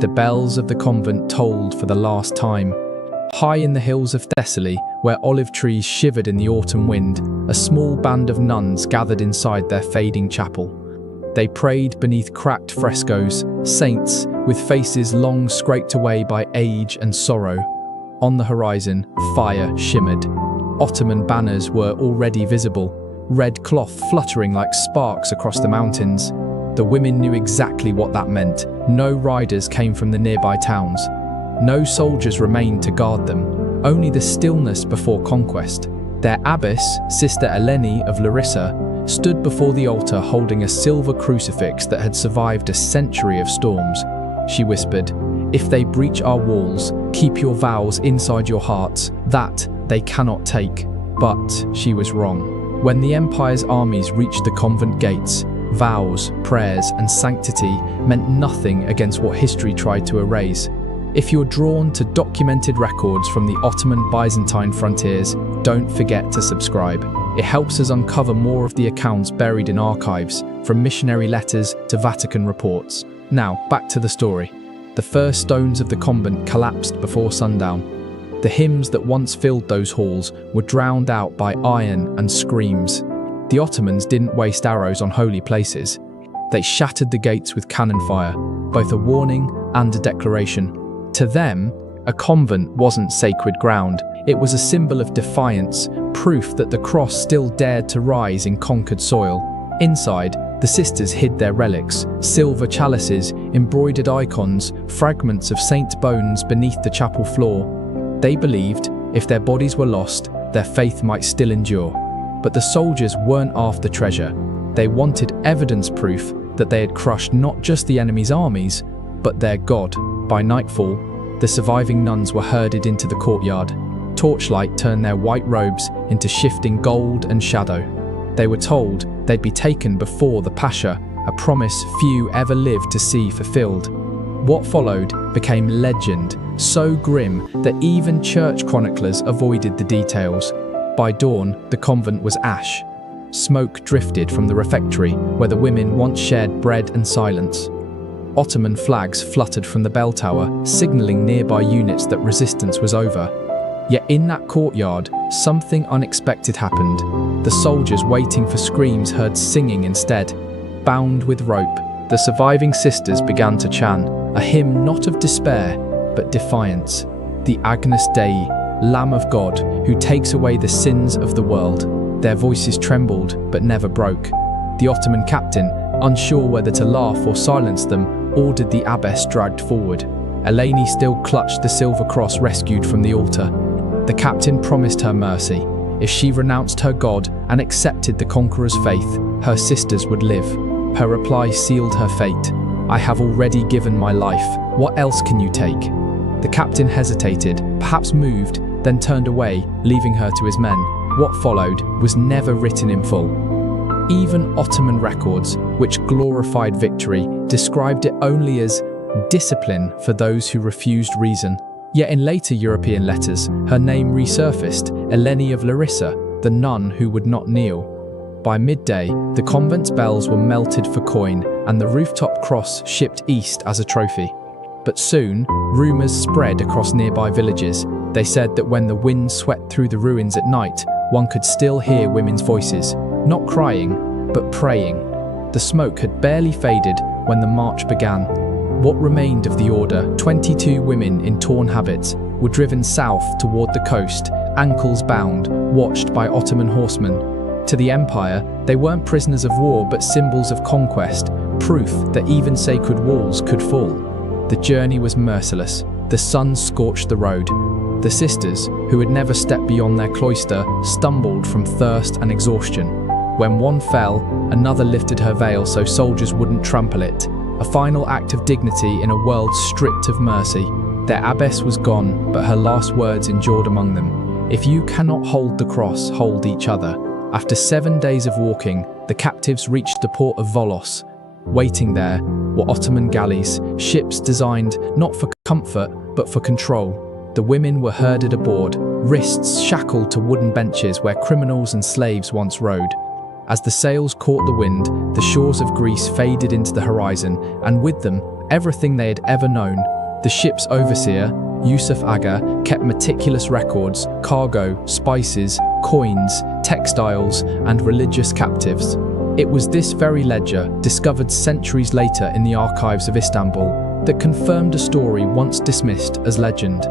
The bells of the convent tolled for the last time. High in the hills of Thessaly, where olive trees shivered in the autumn wind, a small band of nuns gathered inside their fading chapel. They prayed beneath cracked frescoes, saints with faces long scraped away by age and sorrow. On the horizon, fire shimmered. Ottoman banners were already visible, red cloth fluttering like sparks across the mountains. The women knew exactly what that meant. No riders came from the nearby towns. No soldiers remained to guard them, only the stillness before conquest. Their abbess, Sister Eleni of Larissa, stood before the altar holding a silver crucifix that had survived a century of storms. She whispered, "If they breach our walls, keep your vows inside your hearts. That they cannot take." But she was wrong. When the empire's armies reached the convent gates, vows, prayers, and sanctity meant nothing against what history tried to erase. If you're drawn to documented records from the Ottoman-Byzantine frontiers, don't forget to subscribe. It helps us uncover more of the accounts buried in archives, from missionary letters to Vatican reports. Now, back to the story. The first stones of the convent collapsed before sundown. The hymns that once filled those halls were drowned out by iron and screams. The Ottomans didn't waste arrows on holy places. They shattered the gates with cannon fire, both a warning and a declaration. To them, a convent wasn't sacred ground. It was a symbol of defiance, proof that the cross still dared to rise in conquered soil. Inside, the sisters hid their relics, silver chalices, embroidered icons, fragments of saints' bones beneath the chapel floor. They believed, if their bodies were lost, their faith might still endure. But the soldiers weren't after treasure. They wanted evidence proof that they had crushed not just the enemy's armies, but their God. By nightfall, the surviving nuns were herded into the courtyard. Torchlight turned their white robes into shifting gold and shadow. They were told they'd be taken before the Pasha, a promise few ever lived to see fulfilled. What followed became legend, so grim that even church chroniclers avoided the details. By dawn, the convent was ash. Smoke drifted from the refectory, where the women once shared bread and silence. Ottoman flags fluttered from the bell tower, signaling nearby units that resistance was over. Yet in that courtyard, something unexpected happened. The soldiers waiting for screams heard singing instead. Bound with rope, the surviving sisters began to chant, a hymn not of despair, but defiance. The Agnus Dei, Lamb of God, who takes away the sins of the world. Their voices trembled, but never broke. The Ottoman captain, unsure whether to laugh or silence them, ordered the abbess dragged forward. Eleni still clutched the silver cross rescued from the altar. The captain promised her mercy. If she renounced her God and accepted the conqueror's faith, her sisters would live. Her reply sealed her fate. "I have already given my life. What else can you take?" The captain hesitated, perhaps moved, then turned away, leaving her to his men. What followed was never written in full. Even Ottoman records, which glorified victory, described it only as discipline for those who refused reason. Yet in later European letters, her name resurfaced, Eleni of Larissa, the nun who would not kneel. By midday, the convent's bells were melted for coin and the rooftop cross shipped east as a trophy. But soon, rumours spread across nearby villages. They said that when the wind swept through the ruins at night, one could still hear women's voices, not crying, but praying. The smoke had barely faded when the march began. What remained of the order, 22 women in torn habits, were driven south toward the coast, ankles bound, watched by Ottoman horsemen. To the empire, they weren't prisoners of war but symbols of conquest, proof that even sacred walls could fall. The journey was merciless. The sun scorched the road. The sisters, who had never stepped beyond their cloister, stumbled from thirst and exhaustion. When one fell, another lifted her veil so soldiers wouldn't trample it. A final act of dignity in a world stripped of mercy. Their abbess was gone, but her last words endured among them. "If you cannot hold the cross, hold each other." After 7 days of walking, the captives reached the port of Volos. Waiting there were Ottoman galleys, ships designed not for comfort, but for control. The women were herded aboard, wrists shackled to wooden benches where criminals and slaves once rode. As the sails caught the wind, the shores of Greece faded into the horizon, and with them, everything they had ever known. The ship's overseer, Yusuf Aga, kept meticulous records: cargo, spices, coins, textiles, and religious captives. It was this very ledger, discovered centuries later in the archives of Istanbul, that confirmed a story once dismissed as legend.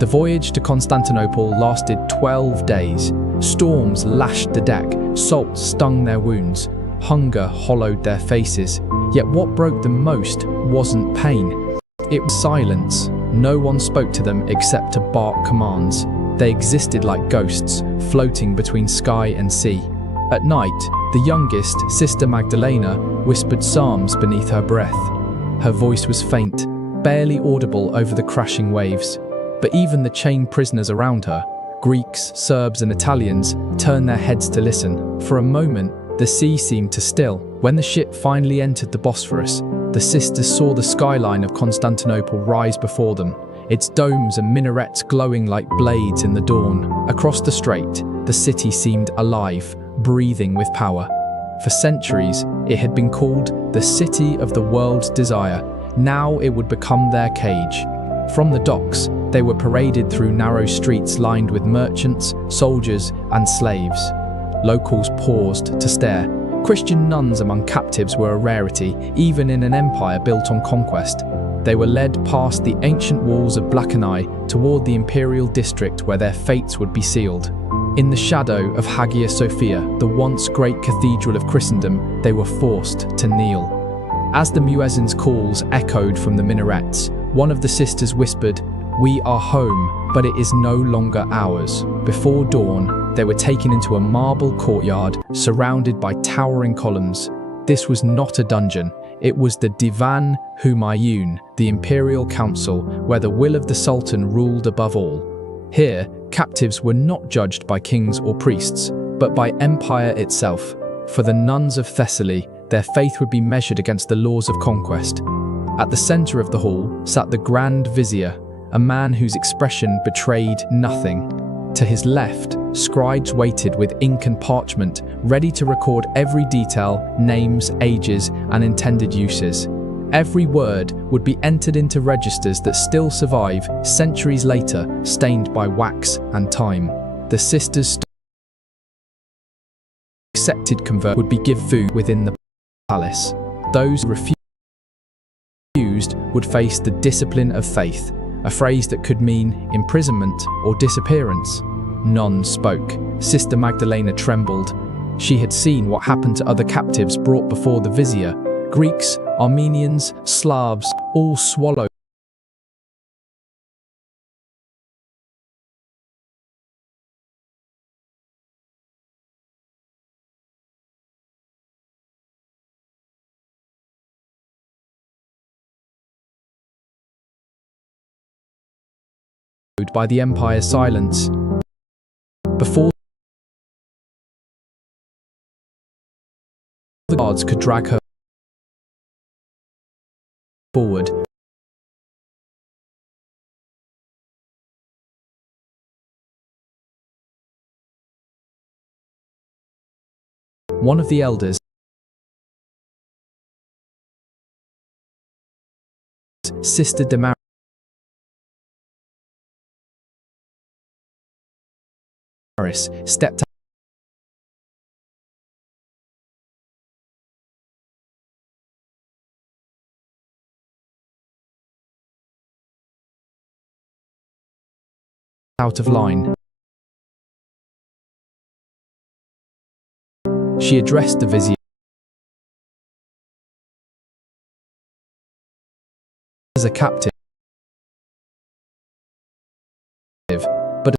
The voyage to Constantinople lasted 12 days. Storms lashed the deck, salt stung their wounds, hunger hollowed their faces. Yet what broke them most wasn't pain. It was silence. No one spoke to them except to bark commands. They existed like ghosts, floating between sky and sea. At night, the youngest, Sister Magdalena, whispered psalms beneath her breath. Her voice was faint, barely audible over the crashing waves. But even the chained prisoners around her, Greeks, Serbs, and Italians, turned their heads to listen. For a moment, the sea seemed to still. When the ship finally entered the Bosphorus, the sisters saw the skyline of Constantinople rise before them, its domes and minarets glowing like blades in the dawn. Across the strait, the city seemed alive, breathing with power. For centuries, it had been called the City of the World's Desire. Now it would become their cage. From the docks, they were paraded through narrow streets lined with merchants, soldiers, and slaves. Locals paused to stare. Christian nuns among captives were a rarity, even in an empire built on conquest. They were led past the ancient walls of Blakeney toward the imperial district where their fates would be sealed. In the shadow of Hagia Sophia, the once great cathedral of Christendom, they were forced to kneel. As the muezzin's calls echoed from the minarets, one of the sisters whispered, "We are home, but it is no longer ours." Before dawn, they were taken into a marble courtyard surrounded by towering columns. This was not a dungeon. It was the Divan Humayun, the imperial council, where the will of the Sultan ruled above all. Here, captives were not judged by kings or priests, but by empire itself. For the nuns of Thessaly, their faith would be measured against the laws of conquest. At the center of the hall sat the Grand Vizier, a man whose expression betrayed nothing. To his left, scribes waited with ink and parchment, ready to record every detail, names, ages, and intended uses. Every word would be entered into registers that still survive centuries later, stained by wax and time. The sisters accepted convert would be given food within the palace. Those who refused would face the discipline of faith, a phrase that could mean imprisonment or disappearance. None spoke. Sister Magdalena trembled. She had seen what happened to other captives brought before the vizier. Greeks, Armenians, Slavs, all swallowed by the empire's silence. Before the guards could drag her forward, one of the elders, Sister Damaris, stepped out of line. She addressed the vizier as a captive, but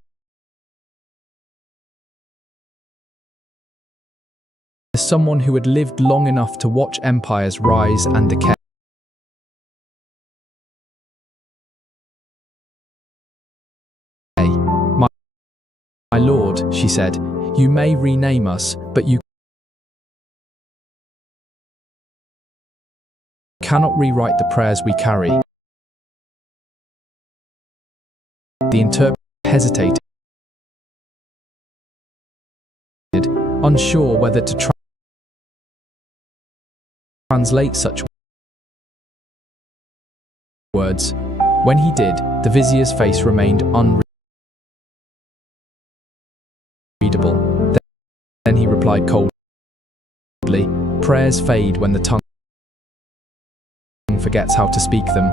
as someone who had lived long enough to watch empires rise and decay. My lord, she said, you may rename us, but you cannot rewrite the prayers we carry. The interpreter hesitated, unsure whether to translate such words. When he did, the vizier's face remained unreadable. Then he replied coldly, "Prayers fade when the tongue forgets how to speak them."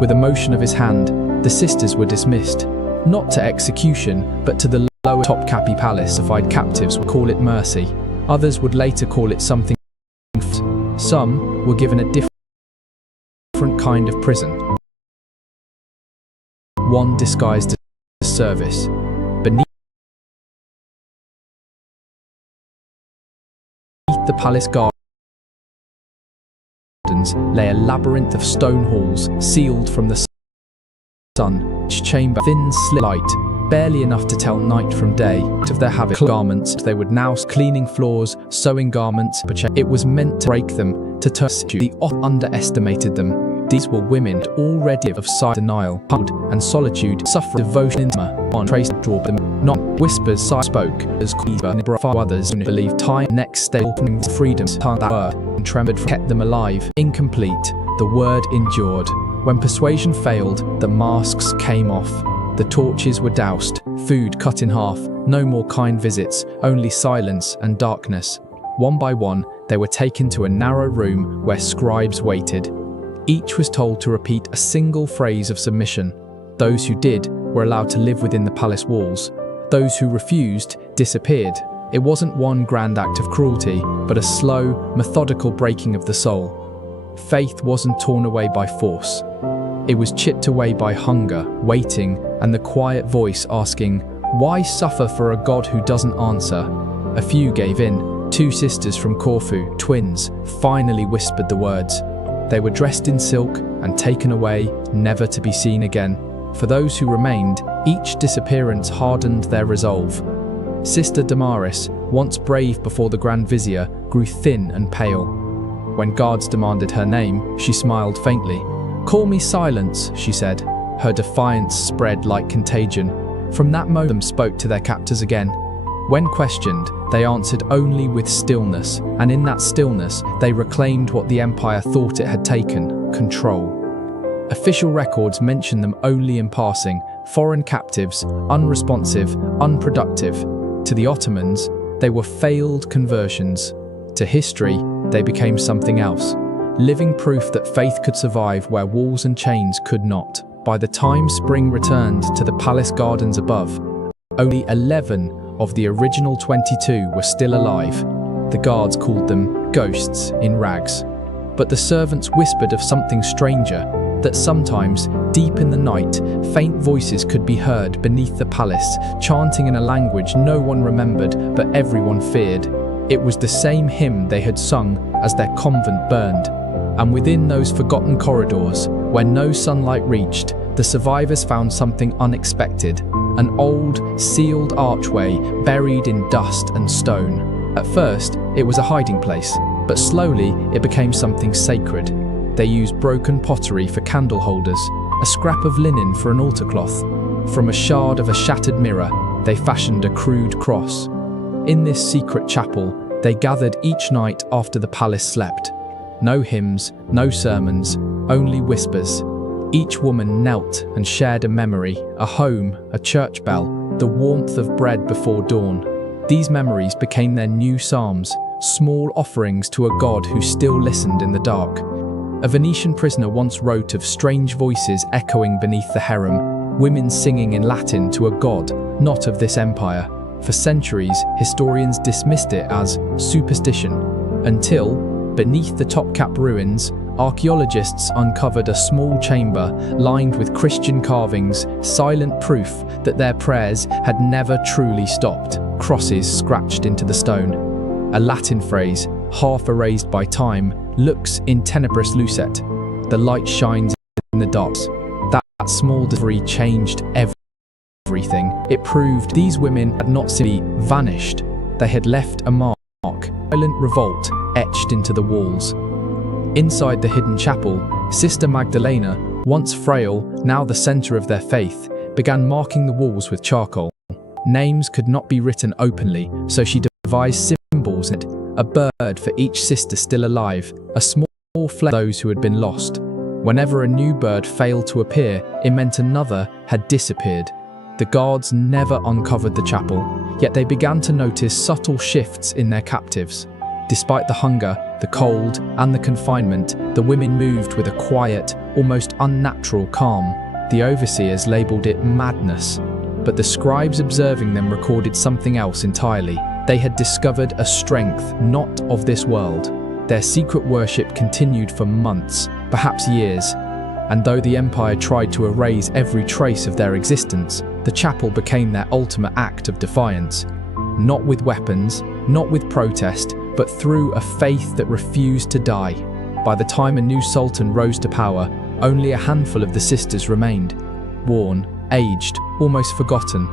With a motion of his hand, the sisters were dismissed, not to execution, but to the lower Topkapi Palace. Captives would call it mercy. Others would later call it something. Some were given a different kind of prison. One disguised as service. Beneath the palace gardens lay a labyrinth of stone halls, sealed from the sun. Each chamber thin slit light, barely enough to tell night from day. Of their habit garments, they would now cleaning floors, sewing garments. It was meant to break them, to turn. The underestimated them. These were women already of silent denial, and solitude, suffering devotion on trace draw them. Not whispers spoke as others believed time next day freedom that word and trembled kept them alive. Incomplete, the word endured. When persuasion failed, the masks came off. The torches were doused, food cut in half, no more kind visits, only silence and darkness. One by one, they were taken to a narrow room where scribes waited. Each was told to repeat a single phrase of submission. Those who did were allowed to live within the palace walls. Those who refused disappeared. It wasn't one grand act of cruelty, but a slow, methodical breaking of the soul. Faith wasn't torn away by force. It was chipped away by hunger, waiting, and the quiet voice asking, "Why suffer for a God who doesn't answer?" A few gave in. 2 sisters from Corfu, twins, finally whispered the words. They were dressed in silk and taken away, never to be seen again. For those who remained, each disappearance hardened their resolve. Sister Damaris, once brave before the Grand Vizier, grew thin and pale. When guards demanded her name, she smiled faintly. "Call me Silence," she said. Her defiance spread like contagion. From that moment, spoke to their captors again. When questioned, they answered only with stillness, and in that stillness, they reclaimed what the Empire thought it had taken: control. Official records mention them only in passing, foreign captives, unresponsive, unproductive. To the Ottomans, they were failed conversions. To history, they became something else. Living proof that faith could survive where walls and chains could not. By the time spring returned to the palace gardens above, only 11 of the original 22 were still alive. The guards called them ghosts in rags. But the servants whispered of something stranger, that sometimes, deep in the night, faint voices could be heard beneath the palace, chanting in a language no one remembered but everyone feared. It was the same hymn they had sung as their convent burned. And within those forgotten corridors, where no sunlight reached, the survivors found something unexpected. An old, sealed archway buried in dust and stone. At first, it was a hiding place, but slowly it became something sacred. They used broken pottery for candle holders, a scrap of linen for an altar cloth. From a shard of a shattered mirror, they fashioned a crude cross. In this secret chapel, they gathered each night after the palace slept. No hymns, no sermons, only whispers. Each woman knelt and shared a memory, a home, a church bell, the warmth of bread before dawn. These memories became their new psalms, small offerings to a God who still listened in the dark. A Venetian prisoner once wrote of strange voices echoing beneath the harem, women singing in Latin to a God, not of this empire. For centuries, historians dismissed it as superstition, until, beneath the Topkap ruins, archaeologists uncovered a small chamber lined with Christian carvings, silent proof that their prayers had never truly stopped. Crosses scratched into the stone. A Latin phrase, half erased by time, lux in tenebris lucet. The light shines in the dark. That small discovery changed everything. It proved these women had not simply vanished. They had left a mark, violent revolt etched into the walls. Inside the hidden chapel, Sister Magdalena, once frail, now the center of their faith, began marking the walls with charcoal. Names could not be written openly, so she devised symbols in it, a bird for each sister still alive, a small flag for those who had been lost. Whenever a new bird failed to appear, it meant another had disappeared. The guards never uncovered the chapel, yet they began to notice subtle shifts in their captives. Despite the hunger, the cold, and the confinement, the women moved with a quiet, almost unnatural calm. The overseers labeled it madness, but the scribes observing them recorded something else entirely. They had discovered a strength not of this world. Their secret worship continued for months, perhaps years, and though the empire tried to erase every trace of their existence, the chapel became their ultimate act of defiance. Not with weapons, not with protest, but through a faith that refused to die. By the time a new sultan rose to power, only a handful of the sisters remained, worn, aged, almost forgotten.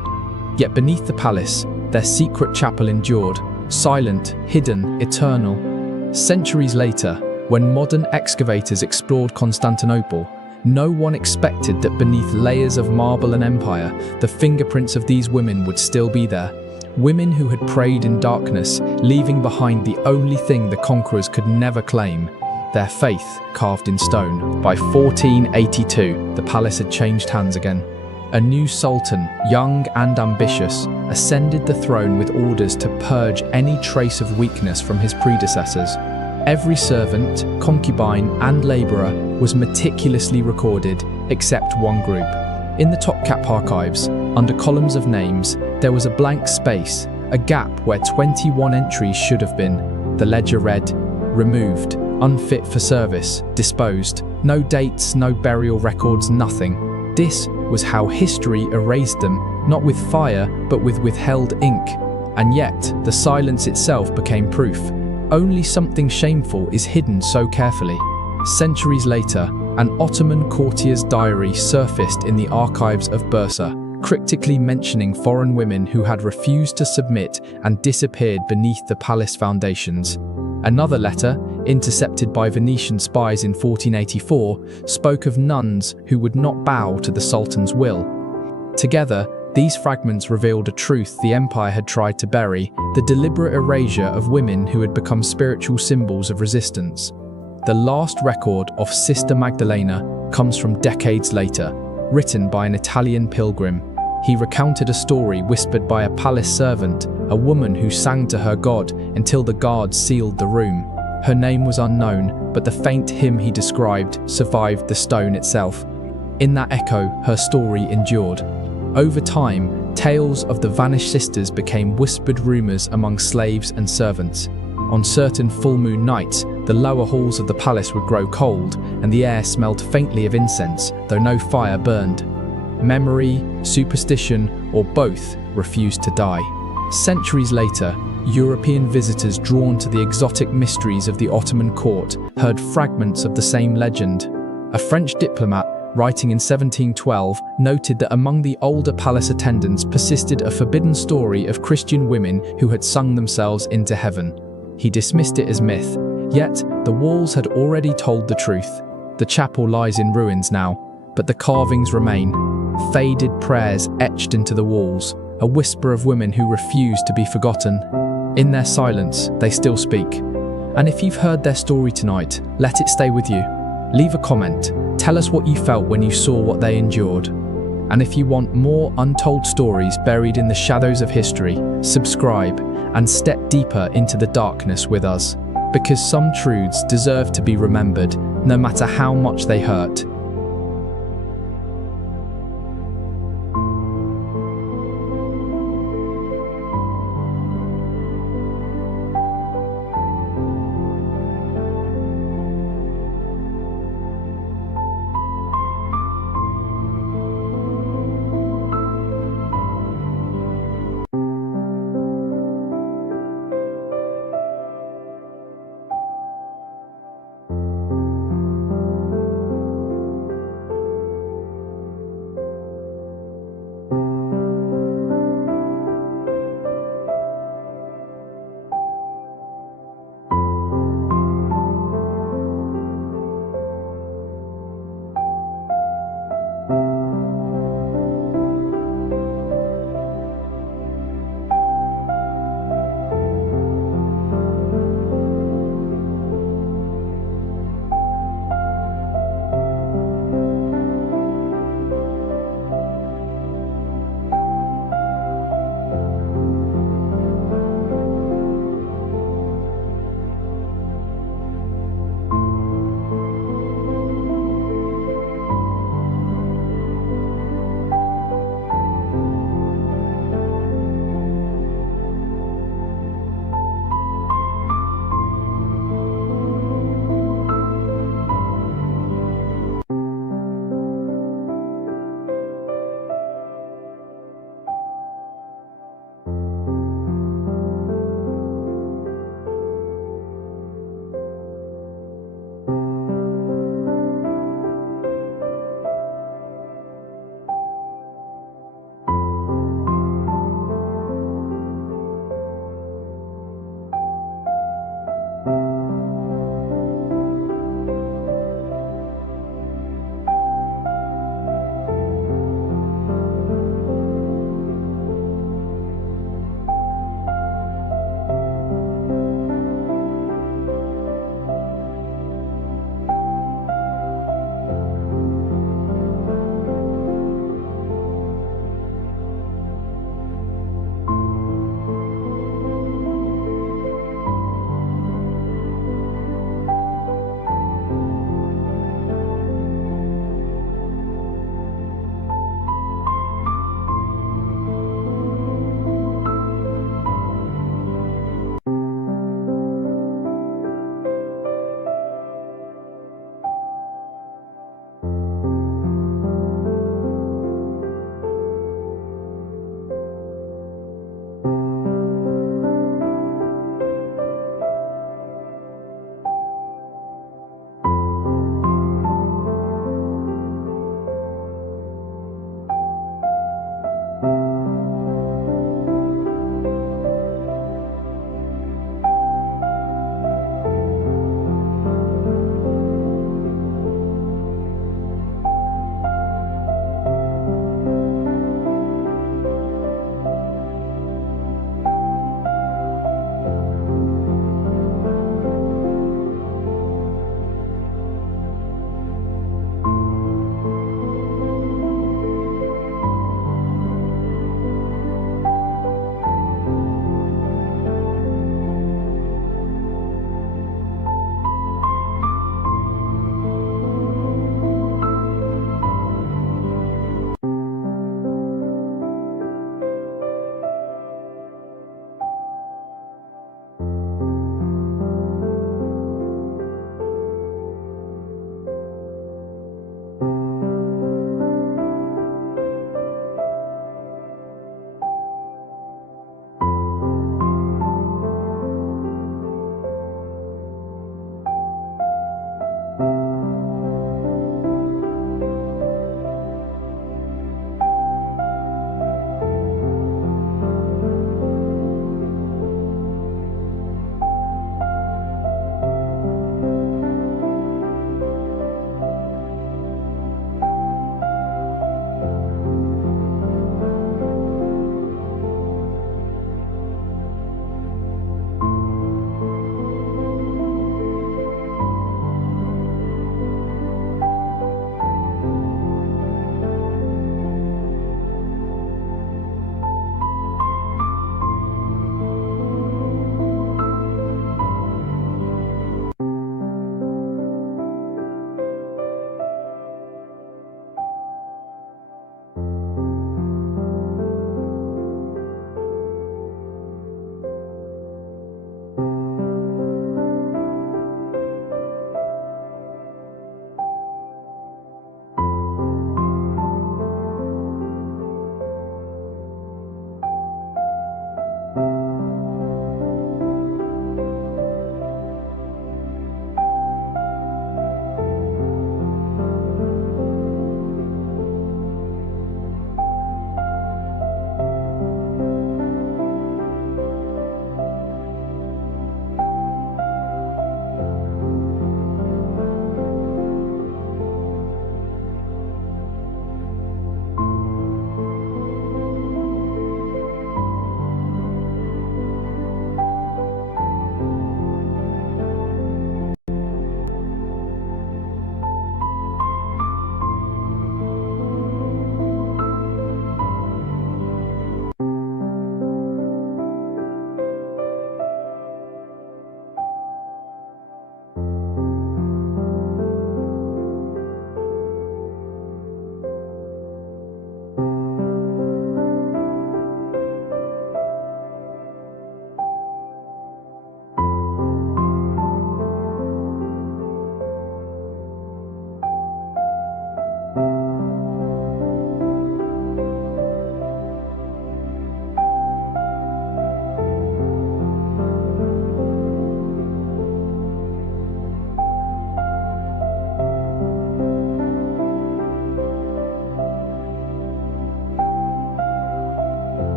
Yet beneath the palace, their secret chapel endured, silent, hidden, eternal. Centuries later, when modern excavators explored Constantinople, no one expected that beneath layers of marble and empire, the fingerprints of these women would still be there. Women who had prayed in darkness, leaving behind the only thing the conquerors could never claim, their faith carved in stone. By 1482, the palace had changed hands again. A new sultan, young and ambitious, ascended the throne with orders to purge any trace of weakness from his predecessors. Every servant, concubine, and labourer was meticulously recorded, except one group. In the Topkapı archives, under columns of names, there was a blank space, a gap where 21 entries should have been. The ledger read, removed, unfit for service, disposed. No dates, no burial records, nothing. This was how history erased them, not with fire, but with withheld ink. And yet, the silence itself became proof. Only something shameful is hidden so carefully. Centuries later, an Ottoman courtier's diary surfaced in the archives of Bursa, cryptically mentioning foreign women who had refused to submit and disappeared beneath the palace foundations. Another letter, intercepted by Venetian spies in 1484, spoke of nuns who would not bow to the Sultan's will. Together, these fragments revealed a truth the empire had tried to bury, the deliberate erasure of women who had become spiritual symbols of resistance. The last record of Sister Magdalena comes from decades later, written by an Italian pilgrim. He recounted a story whispered by a palace servant, a woman who sang to her God until the guards sealed the room. Her name was unknown, but the faint hymn he described survived the stone itself. In that echo, her story endured. Over time, tales of the vanished sisters became whispered rumors among slaves and servants. On certain full moon nights, the lower halls of the palace would grow cold, and the air smelled faintly of incense, though no fire burned. Memory, superstition, or both refused to die. Centuries later, European visitors drawn to the exotic mysteries of the Ottoman court heard fragments of the same legend. A French diplomat, writing in 1712, noted that among the older palace attendants persisted a forbidden story of Christian women who had sung themselves into heaven. He dismissed it as myth, yet the walls had already told the truth. The chapel lies in ruins now, but the carvings remain. Faded prayers etched into the walls, a whisper of women who refuse to be forgotten. In their silence, they still speak. And if you've heard their story tonight, let it stay with you. Leave a comment, tell us what you felt when you saw what they endured. And if you want more untold stories buried in the shadows of history, subscribe and step deeper into the darkness with us. Because some truths deserve to be remembered, no matter how much they hurt.